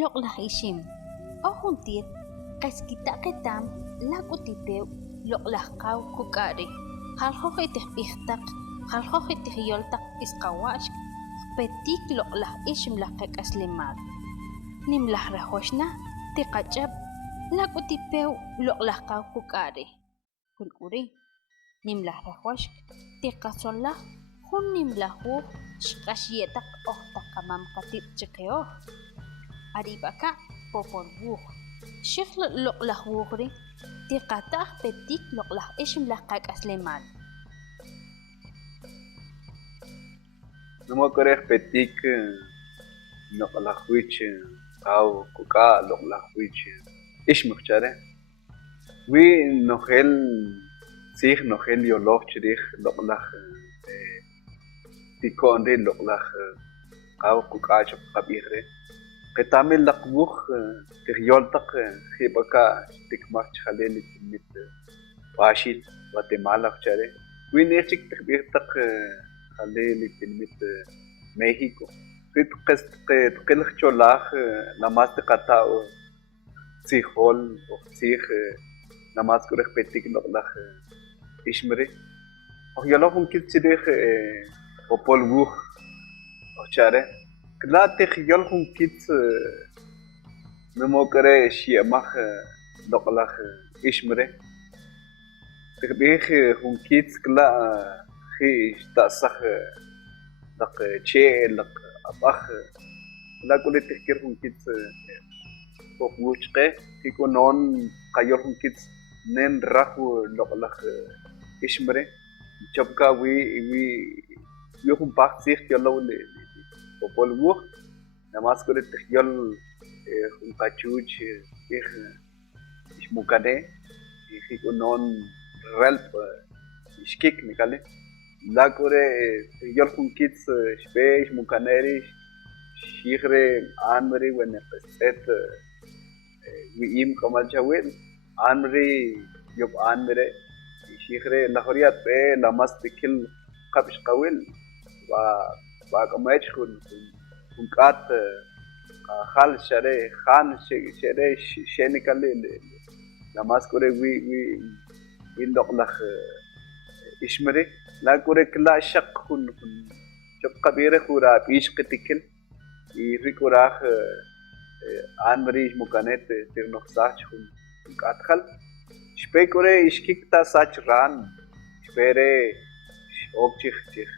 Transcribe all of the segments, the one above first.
Loqla ishim. Ojuntir, kaskita ketam, lakutipeu, loqla kaw kukari. Halhoje tihpichtak, halhoje tihyoltak iskawash, petik loqla ishim la kekaslimat. Nimlah rahoshna, tikachab, lakutipeu, loqla kaw kukari. Kulkuri, nimlah rahosh, tikasola, hun nimlahu, shkashietak ohtakamam katit chekeo. Aribaka popolbuh. Sheikh loqlah wugri, tiqatah petik loqlah ishim laqak asleman. Numa koreh petik noqlah wich kaw kuka loqlah wich ish mukhchare wi nohel sich nohel yoloh chirih loqlah tikonde loqlah kaw kuka chop qabihre قتامل لقبوخ تغيولتق خيبكا تكمارش خليلي تمت واشيت غواتيمالا خشاري وين يشك تخبيرتق خليلي تمت ميحيكو قيت قست تقلخ شولاخ نماز تقطاو سيخول وسيخ نماز كورخ بيتيك نقلخ إشمري ويالوهم كيل تشريخ وبول ووخ خشاري كلا تخيلهم كيت نموكرة شيء مخ نقلخ إشمرة تخبيه هم كيت كلا خي تأسخ لق شيء لق أبخ لا كل تفكير هم كيت بوجقة تيكون نون قيلهم كيت نن راحو نقلخ إشمرة جبكا وي يوم باخ سيخ يلو popolbuh namas ko det yol un kachuch ich mukade ich non relp iskik nikale la kore yol kun kits space mukaneri shigre anmri wen qset wi im kamal jawel anmri yob anmre shigre lahoriyat pe namas tikil qabish qawil wa باقماش كن قات خال شري خان شري شيني كالي نماز كوري وي لقلخ إشمري لا كوري كلا شق كن شق كبيرة كورا بيش قتكل يري كوراخ آن مريج مكانت تير نقصاش كن قات خل شبي كوري إشكيك تا ساچ ران شبيري اوبچخ چخ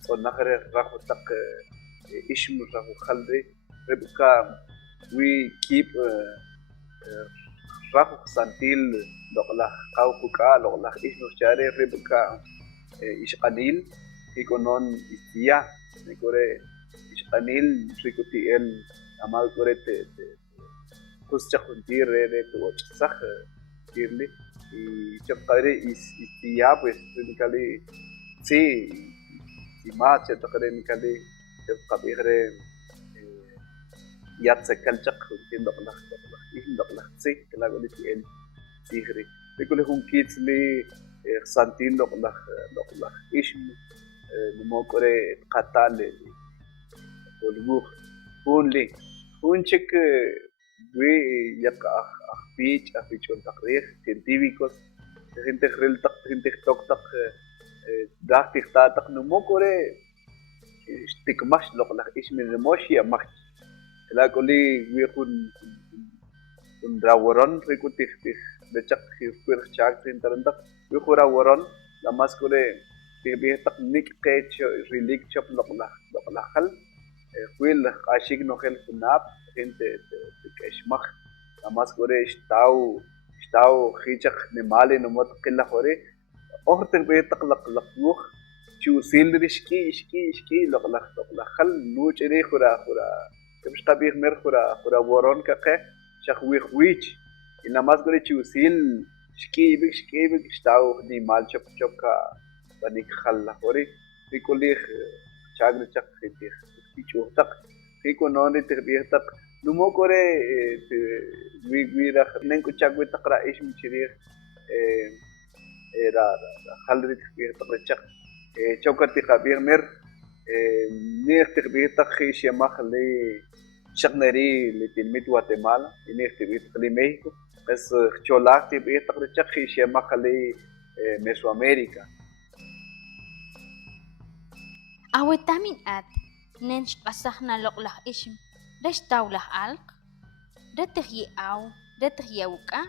صنخر راخو تق اسم راخو خلدي ربكا وي كيب راخو سانتيل لقلا قاو كوكا لقلا اسم شاري ربكا ايش قليل يكونون استيا نكوري ايش قليل ريكوتي ال اما كوري كوسچا كونتير ري تو صح كيرلي يشقري استيا pues basically sí y más se toca de Nicali تبقى بغير يات سكال شق تين دقلخ إيه دقلخ سي كلا قلت إن سيغري بيقول هم كيتس لي سانتين دقلخ إيش نمو كوري قتال والبوخ هون لي هون شك وي يقع أخبيج والتقرير científicos gente خريل تق gente تق داخل تختاتق نمو كوري تكمش لقلخ إيش من الموشي مخ لا كولي ويكون راورون ريكون تخ بچق خير چاك تين ترندق ويخورا ورون لماس كولي تبيه تقنيك قيت ريليك شوب لقلخ خل خويل عاشق نوخل فناب انت تكش مخ لماس كولي اشتاو خيچق نمالي نموت قلة خوري أخرتن بيه تقلق لقوخ شو سيل اشكي لقلخ خل نوچ ري خورا كمش قبيح مر خورا ورون كقه شخوي خويج إن ما تقولي شو سيل شكي بك اشتاو دي مال شوب كا بنيك خل خوري في كلي شاغل شق خيتيخ في شو تق في كونوني تربيه تق نمو كوري وي رخ ننكو شاغوي تقرا ايش من شريخ را خلري تخبيه تقرا شق شوكتي قبيح مر نيخ تخبيه تخيش يا مخلي شقنري لتلميذ غواتيمالا إني اختبيت خلي ميxico بس خشولاك تبقى تقرأ خيشة ما خلي ميسو أمريكا Awitamin at nench kasah na loklah ishim. Restaulah alk. Retegi aw. Retegi awka.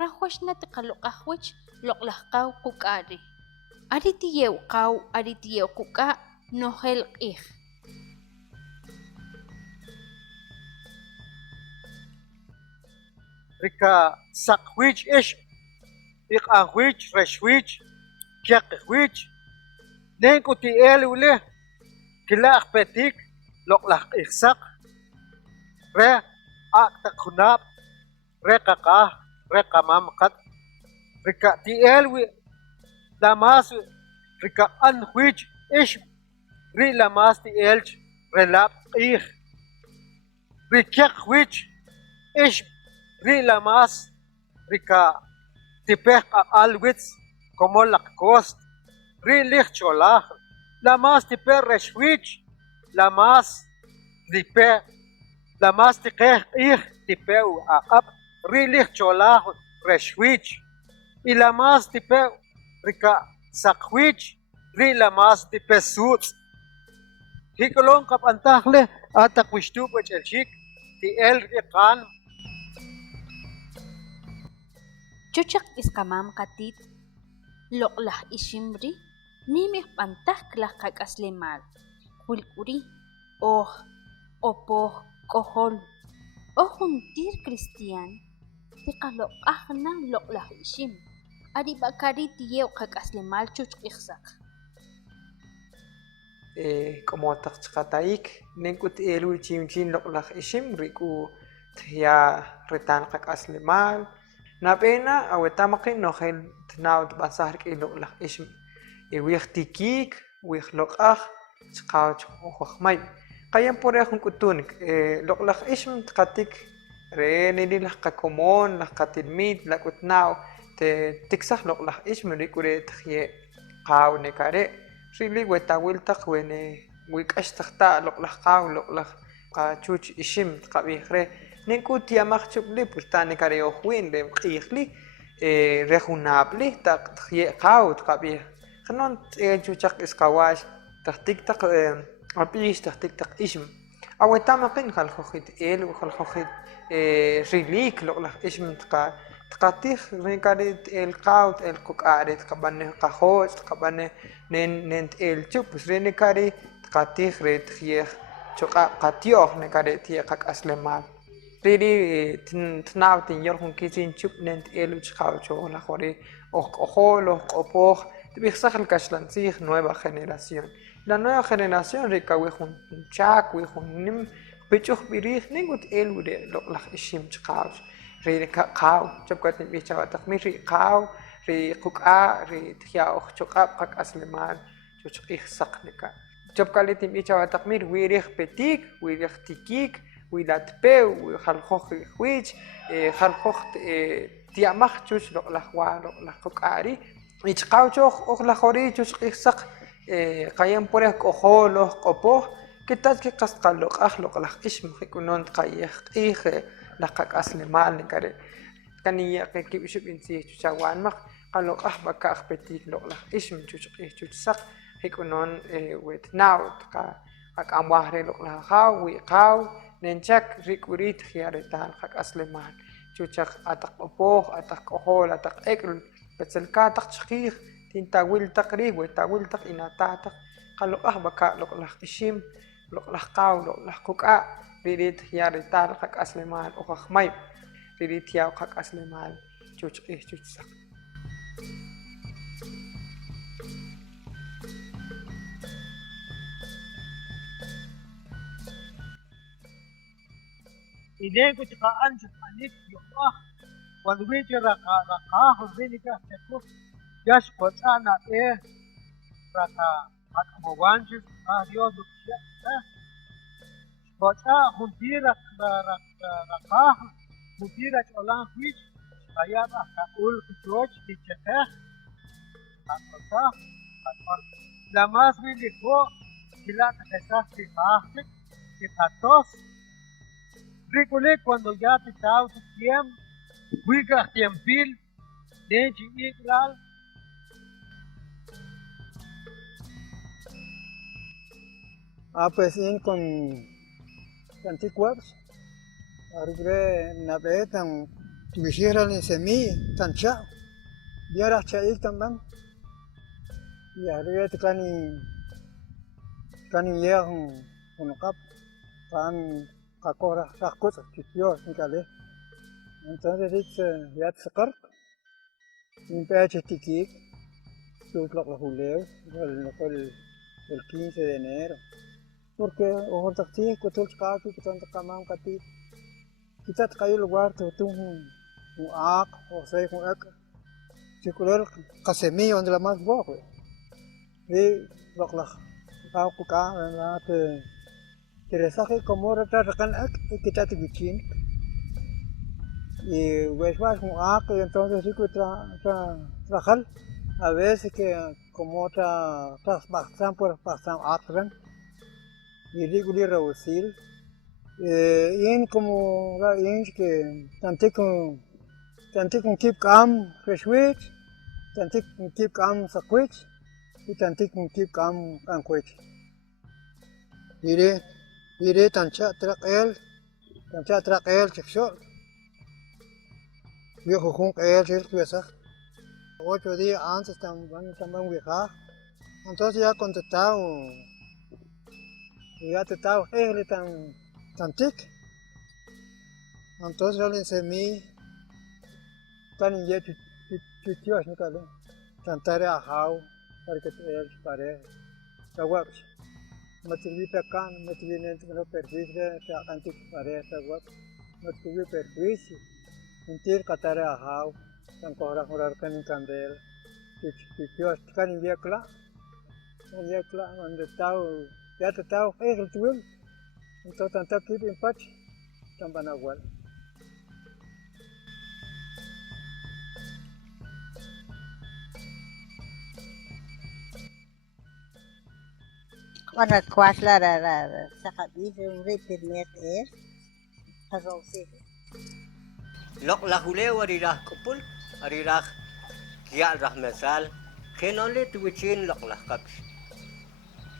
Rahwash na tikalokahwich loklah kaw kukari. Aritiyew kaw aritiyew kuka nohel ich. Rika sakwich ish iqahwich reshwich kiaqwich nen kuti ule kilaq petik loqlaq ihsaq re akta khunap re qaqa re qamam qat rika ti elwi lamas rika anwich ish ri lamas ti elch relap ih rikiaqwich ish ri lamas rika tipeh alwitz como la cost ri lichcholaj lamas tipeh reshwich lamas tipeh lamas tiqeh ih tipeh aqab ri lichcholaj reshwich y lamas tipeh rika saqwich ri lamas tipeh sutz hikolon qapantajle ataqwishtu b'chelchik ti el riqan Chuchak iskamam katit. Loklah ishimri. Nimih pantah klah kakaslemal. Hulkuri. Oh. Opoh. Kohol. Ohuntir Cristian. Tikalokah na loklah ishim. Adi bakari tiyew kakaslemal chuch ihsak. Como taqchqataik nenkut elu chimchin loqlaj ishim riku tya retan qak'aslemal nap'ena awetamaqi nojel tnaw tb'ansaj rik'in loqlaj ishim iwij tikik wij loq'aj chqaw ch'ojmay qayan pore junk'utunik loqlaj ishim tqatik re nini laj qakomon laj qatilmit lak'utnaw tiksaj loqlaj ishim riku re tjye qaw nekare' rili wetawil taq wene wik'ax taq ta' loqlaj qaw loqlaj qachuch ishim tqab'ij re nink'ut tiamaj chukli pues ta nekare ojwin re q'iijli re junab'li taq tjye' qaw tqab'ij qa'non tz'el chuchaq isqawax tajtik taq ab'ix tajtik taq ishim awetamaqin jaljojit el jaljojit rilik loqlaj ishim tqatij nekare t'el qaw t'el kok'are tqab'anej qajoch' tqab'anej nen t'el chuk pues re nekare tqatij re tjyej choq'ab' qatyoj nekare tiyej qak'aslemal rili tnaw tinyol jun kitzin chuk nen t'el chqaw choj ori oj k'ojol oj q'opoj tb'ijsaj kaxlantzij nueva generación la nueva generación rikawij jun chak wi jun nim pich'uj b'irij ning'u t'el wre loqlaj ishim chqaw ri qaw chapkat nib'ij chawataq mi ri qaw ri quk'a ri tya oj choq'ab' qak'aslemal chuch q'ij saq nika chapkali tinb'ij chawataq mi wirij petik wirij tikik wilatpew jaljoj wich jaljoj tiamaj chuch loqlaj wa loqlaj quk'ari y chqaw choj oj laj ori chuch q'ij saq qayan pore k'ojol oj q'opoj kitach ke qas qaloq'aj loqlaj ishim qik'unon qayej q'ij laj qak'aslemal nekare kaniya ke kib'ixib' intzij chuchawanmaq qaloq'aj baka'j petik loqlaj ishim chuch q'ij chuch saq qik'unon wetnaw qak'amwaj re loqlaj qaw wiqaw nenchak rik'urit jyaretal qak'aslemal chuchaq ataq q'opoj ataq k'ojol ataq ek'l petzelka taq chqiij tintawil taq riij wetawil taq inataq taq qaloq'aj baka' loqlaj ishim loqlaj qaw loqlaj quk'a ririt jyaretal qak'aslemal ojajmay ririt yaw qak'aslemal chuch q'ij chuch saq Inego tika anjak anik yoah walwiji raka huziniga teku yash kotsana raka akmowanjis ahyodu kya kotsa hundira raka hundira cholan which ayaba ka ul kuchoj ticheka akota akor lamas wili ko kilata kesa ki ahtik ki tatos Ricole cuando ya te tao tu tiempo, wiga tiempil, denchi iglal, pues in con anticuerpos, arriba nabe tan tubishira ni semi tan chao, biara chai también, y arriba te cani ya un cap, tan kakora rakut kitio ni kale, entonces dice ya te sacar, un pedazo tiki, tu lo julio, el 15 de enero. Porque ojo takti kutul kaki kita kamam kati kita kayu lugar tu ak o sei con ak circular kasemi on la más boque y loklah kau kuka la te resaje como rata kan ak kita te bichin y ves vas con ak y entonces sí que trajal a veces que como tras pasan por pasan atran y regular reducir in como la in que tanto con keep calm fresh tanto con keep calm sakwich y tanto con keep calm ankwich ire tancha trak el chexo viejo con el chexo 8 días antes también viajar entonces ya contestado y ya te estaba tan tic. Entonces yo le enseñé tan ya chutios ni cale. Tantare a hau para que te pare. Tawap. Matri pekan, matri nent no perjuicio te antic pare tawap. Matri perjuicio. Intir katare a hau. Tan kohra kan candel. Chutios kan ya kla. Ya kla donde estaba ya te estaba el tuyo. Entonces tanto aquí en Pach, también igual. Wana kwasla sa kabisa yung retirnet harosi. Lok la huleo arirah kupul, arirah kia rahmesal, kenole tuwichin lok la kaps.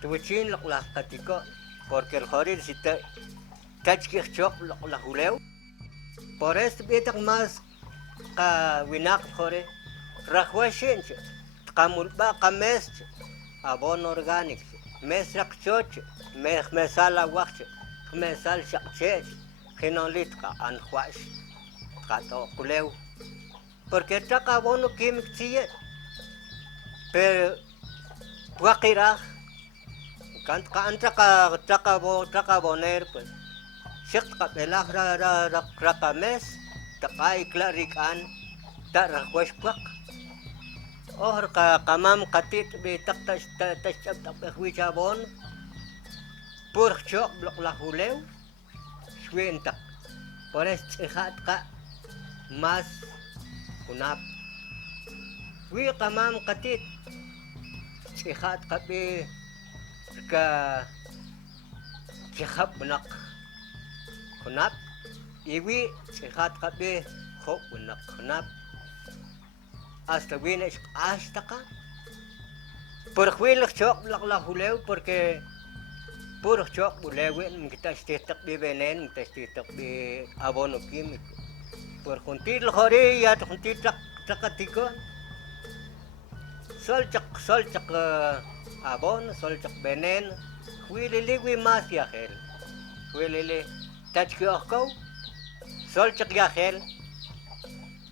Tuwichin lok la katiko, porque el jorir si te tachkich chok lok la huleo. Por esto bitak mas ka winak jore, rahwashin, kamulba kames, abono organic, mes rakchoch, mesal aguach, mesal shakchech, kenolitka anhuash. Kato kuleu porque taka abono químico siye pero puakira kan taka boner pues shik ka belah ra mes taka iklarikan ta rakwash puak or ka kamam katit be tak ta behwi abon pur chok blok la huleu shwentak por este hat ka mas kunap wi kamam katit chihat kabe ka chihap bunak kunap iwi chihat kabe hok bunak kunap hasta wines hasta ka por huil chok la huleu porque puro chok bulewen kita stetak be venen kita stetak be abono químico por juntir lo jore ya juntir takatiko sol chak abon sol chak benen huilili wi mas ya gel huilili tachko sol chak ya gel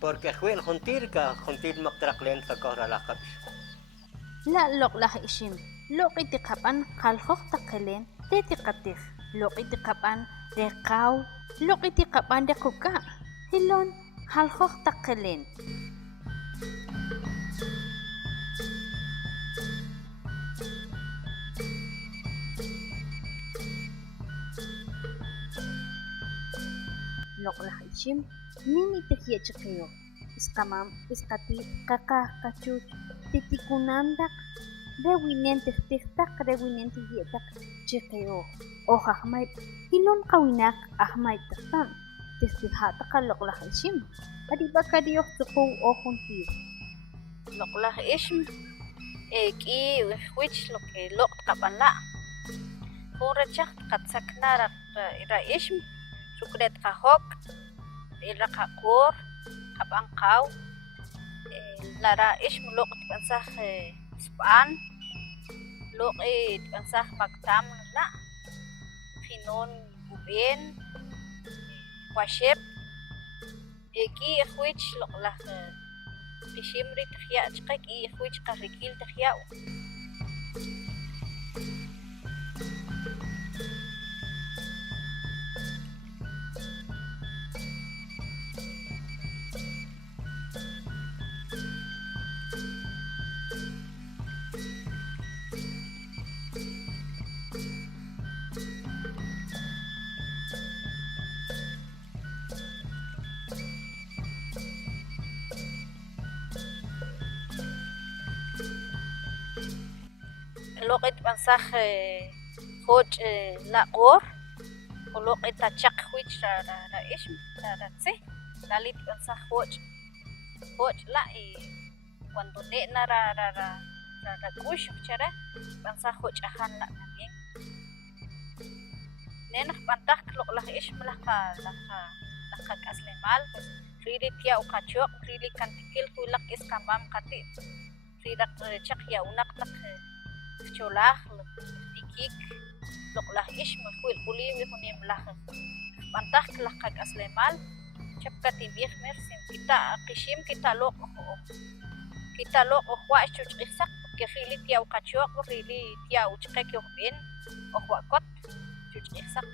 porque huil juntir maktraklen ka kohra la kap La lok lah ishim. Lok itikapan kalhok takelen tetikatif. Lok itikapan rekaw. Lok itikapan dekuka. Hilon halhok takelen. Lok lah ishim. Mimi tehiya chakyo. Iskamam, iskati, kaka, kachuch, titikunandak, rewinen tihtihtaq rewinen tihyetaq chiqeo ojaqmayt hilon qawinak ajmayt taqtan tihtihataq loqlaj ishim adibakadiyoj tzuqu ojuntir loqlaj ishim k'i wich lo que loq' qab'anla' jun rechaq qatzakna ra ishim ruk'ret qajok' ra qaq'or qab'an qaw lara ishim loq' tb'ansaj sb'an loq' tb'ansaj maktam la' jinon b'ub'en waxep k'i wich loq'laj ishim ri tijya' chqe k'i wich qarrikil tijya'w loq' tb'ansaj joch' laq'or o loq' tachaq wich ra ishim ra tzij lalii' tb'ansaj joch' la' cuando ne'na ra k'ux chire tb'ansaj joch'ajan la' tambien nenaj b'antaj loq'laj ishim laj qak'aslemaal pues rili tya'w qachoq' rili kantikil jwilaq is kamam qati' riraq rechaq ya'wnaq taq cholaj tikik loq'laj ishim jwil q'uliw jun nemalaj b'antaj laj qak'aslemaal chap katib'ij mer sin kita' qixim kita' loq' oj wa' chuch'ijsaq porque rili tya'w qachoq' rili tya'w chqe kyojb'en oj wa'kot chuch'ijsaq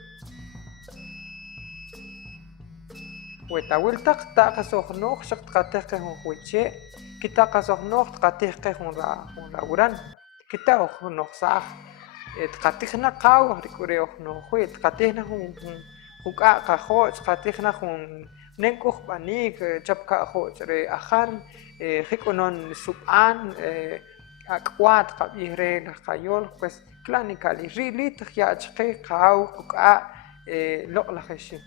wetawil taq ta' qasojnooj xaq tqatij qe jun jwiche' kita' qasojnooj tqatij qe jun lawran kita' oj no'jsaj tqatijna qaw rik'u re oj no'jwi' tqatijna jun k'a' qajoch' tqatijna jun nen k'uj b'aniik chap ka'joch' re ajan jik'onon sub'an ak'waat qab'ij re laj qayool pues tla' nikalij rili tijya' chqe qaw k'u'ka' loq'laj ixim